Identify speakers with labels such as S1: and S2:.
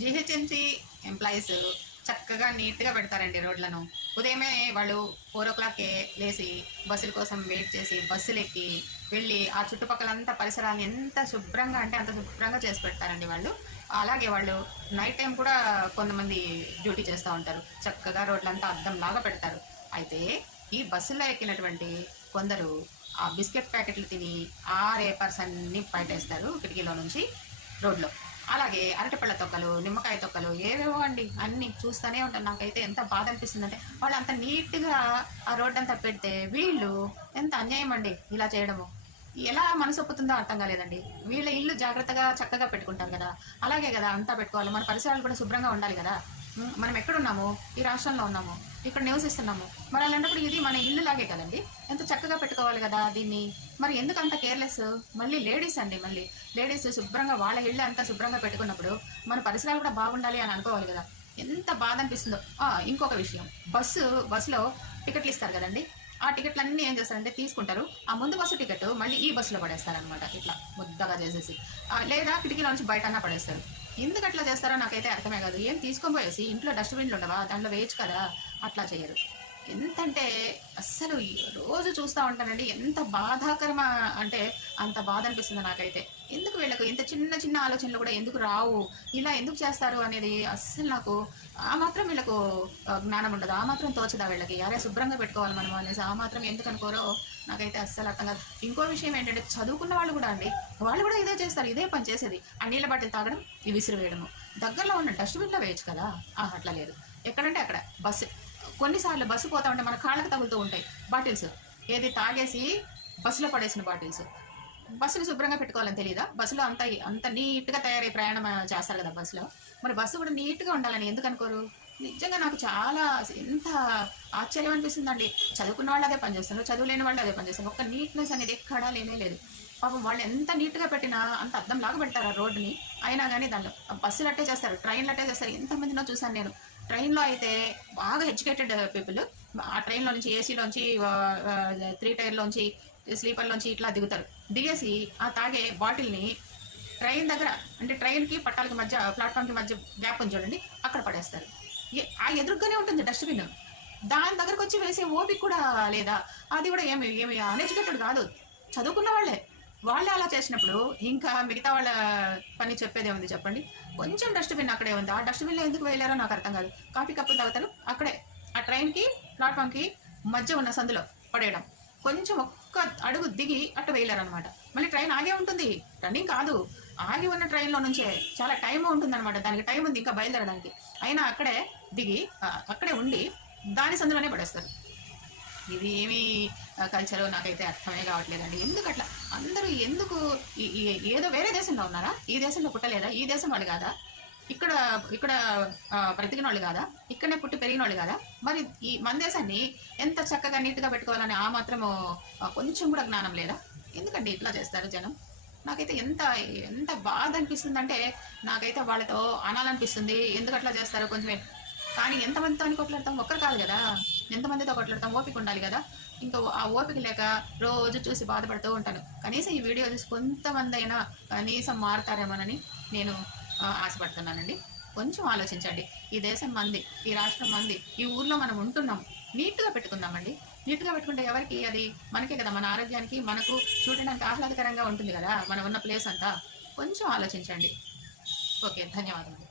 S1: GHMC employees చక్కగా నీట్గా పెడతారండి రోడ్లను. ఉదయమే వాళ్ళు ఫోర్ ఓ క్లాక్కే లేచి బస్సుల కోసం వెయిట్ చేసి బస్సులు ఎక్కి వెళ్ళి ఆ చుట్టుపక్కలంతా పరిసరాన్ని ఎంత శుభ్రంగా అంటే అంత శుభ్రంగా చేసి పెడతారండి వాళ్ళు. అలాగే వాళ్ళు నైట్ టైం కూడా కొంతమంది డ్యూటీ చేస్తూ ఉంటారు. చక్కగా రోడ్లంతా అద్దంలాగా పెడతారు. అయితే ఈ బస్సులో ఎక్కినటువంటి కొందరు ఆ బిస్కెట్ ప్యాకెట్లు తిని ఆ రేపర్స్ అన్ని బయటేస్తారు కిటికీలో నుంచి రోడ్లో. అలాగే అరటిపళ్ళ తొక్కలు నిమ్మకాయ తొక్కలు ఏవేవో అండి అన్నీ చూస్తూనే ఉంటాను. నాకైతే ఎంత బాధ అనిపిస్తుందంటే వాళ్ళు అంత నీట్గా ఆ రోడ్డు అంతా పెడితే వీళ్ళు ఎంత అన్యాయం అండి ఇలా చేయడము. ఎలా మనసు ఒప్పుతుందో అర్థం కాలేదండి. వీళ్ళ ఇల్లు జాగ్రత్తగా చక్కగా పెట్టుకుంటాం కదా. అలాగే కదా అంతా పెట్టుకోవాలి. మన పరిసరాలు కూడా శుభ్రంగా ఉండాలి కదా. మనం ఎక్కడున్నాము ఈ రాష్ట్రంలో ఉన్నాము. ఇక్కడ నివసిస్తున్నాము. మరి అలాంటప్పుడు ఇది మన ఇల్లు లాగే కదండి. ఎంత చక్కగా పెట్టుకోవాలి కదా దీన్ని. మరి ఎందుకు అంత కేర్లెస్ మళ్ళీ లేడీస్ అండి మళ్ళీ. లేడీస్ శుభ్రంగా వాళ్ళ ఇళ్ళు అంతా శుభ్రంగా పెట్టుకున్నప్పుడు మన పరిసరాలు కూడా బాగుండాలి అని అనుకోవాలి కదా. ఎంత బాధ అనిపిస్తుందో. ఇంకొక విషయం. బస్సు బస్సులో టికెట్లు ఇస్తారు కదండి. ఆ టికెట్లు అన్నీ ఏం చేస్తారంటే తీసుకుంటారు. ఆ ముందు బస్సు టికెట్ మళ్ళీ ఈ బస్సులో పడేస్తారనమాట ఇట్లా ముద్దగా చేసేసి. లేదా కిటికీలో నుంచి బయటన్నా పడేస్తారు. ఎందుకు అట్లా చేస్తారో నాకైతే అర్థమే కాదు. ఏం తీసుకొని పోయేసి ఇంట్లో డస్ట్బిన్లు ఉండవా? దాంట్లో వేయచ్చు కదా. అట్లా చేయరు. ఎంతంటే అస్సలు ఈ రోజు చూస్తూ ఉంటానండి ఎంత బాధాకరమా అంటే అంత బాధ అనిపిస్తుంది నాకైతే. ఎందుకు వీళ్ళకు ఇంత చిన్న చిన్న ఆలోచనలు కూడా ఎందుకు రావు? ఇలా ఎందుకు చేస్తారు అనేది అస్సలు నాకు ఆ మాత్రం వీళ్ళకు జ్ఞానం ఉండదు. ఆ మాత్రం తోచదా వీళ్ళకి? అరే శుభ్రంగా పెట్టుకోవాలి మనం అనేసి ఆ మాత్రం ఎందుకు అనుకోరో నాకైతే అస్సలు అర్థం కాదు. ఇంకో విషయం ఏంటంటే చదువుకున్న వాళ్ళు కూడా అండి వాళ్ళు కూడా ఇదే చేస్తారు ఇదే పని చేసేది. ఆ నీళ్ళ బాటిల్ తాగడం ఈ విసిరివేయడము. దగ్గరలో ఉన్న డస్ట్బిన్లో వేయచ్చు కదా? అట్లా లేదు. ఎక్కడంటే అక్కడ. బస్సు. కొన్నిసార్లు బస్సు పోతా ఉంటే మన కాళ్ళకి తగులుతూ ఉంటాయి. బాటిల్స్. ఏది తాగేసి బస్సులో పడేసిన బాటిల్స్. బస్సులు శుభ్రంగా పెట్టుకోవాలని తెలియదా బస్సులో అంత అంత నీట్గా తయారై ప్రయాణం చేస్తారు కదా బస్సులో. మరి బస్సు కూడా నీట్గా ఉండాలని ఎందుకు అనుకోరు? నిజంగా నాకు చాలా ఎంత ఆశ్చర్యం అనిపిస్తుందండి. చదువుకున్న వాళ్ళు అదే పనిచేస్తున్నారు చదువులేని వాళ్ళు అదే పనిచేస్తారు ఒక్క నీట్నెస్ అనేది ఎక్కడా లేనే లేదు. పాపం వాళ్ళు ఎంత నీట్గా పెట్టినా అంత అద్దం లాగా పెడతారు ఆ రోడ్డుని అయినా కానీ దానిలో బస్సులు అట్టే చేస్తారు. ట్రైన్లు అట్టే చేస్తారు. ఎంతమందినో చూశాను నేను. ట్రైన్లో అయితే బాగా ఎడ్యుకేటెడ్ పీపుల్ ఆ ట్రైన్లో నుంచి ఏసీలోంచి త్రీ టైర్లోంచి స్లీపర్లోంచి ఇట్లా దిగుతారు. దిగేసి ఆ తాగే బాటిల్ని ట్రైన్ దగ్గర అంటే ట్రైన్కి పట్టాలకి మధ్య ప్లాట్ఫామ్కి మధ్య గ్యాప్ ఉంది చూడండి. అక్కడ పడేస్తారు. ఆ ఎదురుగానే ఉంటుంది డస్ట్బిన్ దాని దగ్గరకు వచ్చి వేసే ఓపిక కూడా లేదా? అది కూడా ఏమి ఏమి అన్ఎడ్యుకేటెడ్ కాదు. చదువుకున్న వాళ్ళే. వాళ్ళే అలా చేసినప్పుడు ఇంకా మిగతా వాళ్ళ పని చెప్పేదే ఉంది చెప్పండి? కొంచెం డస్ట్బిన్ అక్కడే ఉంది. ఆ డస్ట్బిన్లో ఎందుకు వేయలేరో నాకు అర్థం కాదు. కాఫీ కప్పులు తాగుతారు అక్కడే. ఆ ట్రైన్కి ప్లాట్ఫామ్కి మధ్య ఉన్న సందులో పడేయడం. కొంచెం ఒక్క అడుగు దిగి అట్ట వేయలేరనమాట మళ్ళీ ట్రైన్ ఆగే ఉంటుంది. రన్నింగ్ కాదు. ఆగి ఉన్న ట్రైన్లో నుంచే. చాలా టైం ఉంటుందన్నమాట. దానికి టైం ఉంది ఇంకా బయలుదేరడానికి. అయినా అక్కడే దిగి అక్కడే ఉండి దాని సందులోనే పడేస్తారు. ఇది ఏమి కల్చర్ నాకైతే అర్థమే కావట్లేదండి. ఎందుకు అట్లా అందరూ ఎందుకు ఈ- ఏదో వేరే దేశంలో ఉన్నారా? ఈ దేశంలో పుట్టలేదా? ఈ దేశం వాళ్ళు కాదా? ఇక్కడ ఇక్కడ బ్రతికిన వాళ్ళు కాదా? ఇక్కడనే పుట్టి పెరిగిన వాళ్ళు కాదా? మరి ఈ మన దేశాన్ని ఎంత చక్కగా నీట్గా పెట్టుకోవాలని ఆ మాత్రము కొంచెం కూడా జ్ఞానం లేదా? ఎందుకండి ఇట్లా చేస్తారు జనం? నాకైతే ఎంత ఎంత బాధ అనిపిస్తుంది అంటే నాకైతే వాళ్ళతో అనాలనిపిస్తుంది. ఎందుకు అట్లా చేస్తారో కొంచెమే. కానీ ఎంతమందితో అని కొట్లాడతాం? ఒక్కరు కాదు కదా. ఎంతమందితో కొట్లాడతాం? ఓపిక ఉండాలి కదా. ఇంకా ఆ ఓపిక లేక రోజు చూసి బాధపడుతూ ఉంటాను. కనీసం ఈ వీడియో చూసి కొంతమంది అయినా కనీసం మారుతారేమోనని నేను ఆశపడుతున్నానండి. కొంచెం ఆలోచించండి. ఈ దేశం మంది ఈ రాష్ట్రం మంది ఈ ఊర్లో మనం ఉంటున్నాం. నీట్గా పెట్టుకుందామండి. నీట్గా పెట్టుకుంటే ఎవరికి అది? మనకే కదా మన ఆరోగ్యానికి మనకు చూడడానికి ఆహ్లాదకరంగా ఉంటుంది కదా మనం ఉన్న ప్లేస్ అంతా. కొంచెం ఆలోచించండి. ఓకే ధన్యవాదములు.